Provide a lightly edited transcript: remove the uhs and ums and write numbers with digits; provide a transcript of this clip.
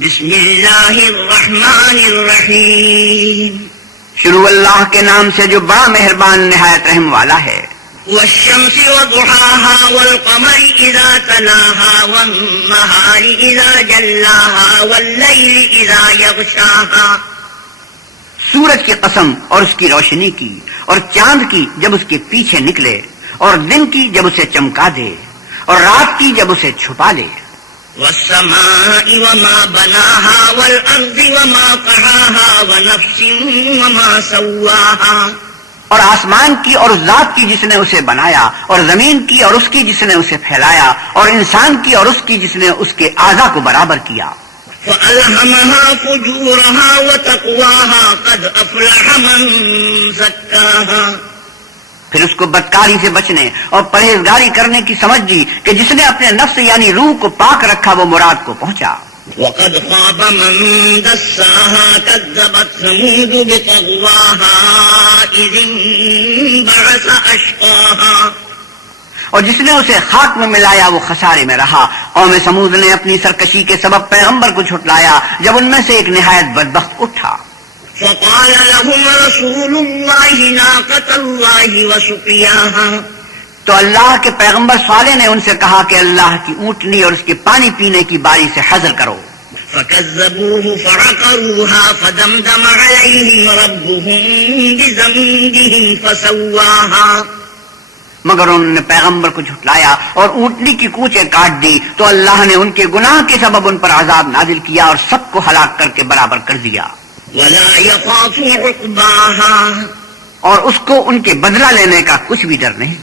بسم اللہ الرحمن الرحیم شروع اللہ کے نام سے جو بڑا مہربان نہایت رحم والا ہے. والشمس وضحاها والقمر اذا تلاها والنهار اذا جلاها والليل اذا يغشاها. سورج کی قسم اور اس کی روشنی کی، اور چاند کی جب اس کے پیچھے نکلے، اور دن کی جب اسے چمکا دے، اور رات کی جب اسے چھپا لے. والسماء وما بناها والارض وما طحاها ونفس وما سواها. اور آسمان کی اور اس ذات کی جس نے اسے بنایا، اور زمین کی اور اس کی جس نے اسے پھیلایا، اور انسان کی اور اس کی جس نے اس کے اعضاء کو برابر کیا. فألهمها فجورها وتقواها قد أفلح من زكاها. پھر اس کو بدکاری سے بچنے اور پرہیزگاری کرنے کی سمجھ دی کہ جس نے اپنے نفس یعنی روح کو پاک رکھا وہ مراد کو پہنچا. وقد خاب من دساها كذبت ثمود بطغواها إذ انبعث أشقاها. اور جس نے اسے خاک میں ملایا وہ خسارے میں رہا. قوم سمود نے اپنی سرکشی کے سبب پیغمبر کو جھٹلایا جب ان میں سے ایک نہایت بدبخت اٹھا. فقال لهم رسول الله ناقة الله وسقياها. تو اللہ کے پیغمبر صالح نے ان سے کہا کہ اللہ کی اونٹنی اور اس کے پانی پینے کی باری سے حذر کرو. فكذبوه فعقروها فدمدم عليهم ربهم بذنبهم فسواها. مگر انہوں نے پیغمبر کو جھٹلایا اور اونٹنی کی کوچیں کاٹ دی تو اللہ نے ان کے گناہ کے سبب ان پر عذاب نازل کیا اور سب کو ہلاک کر کے برابر کر دیا. ولا يخاف عقباها. اور اس کو ان کے بدلہ لینے کا کچھ بھی ڈر نہیں.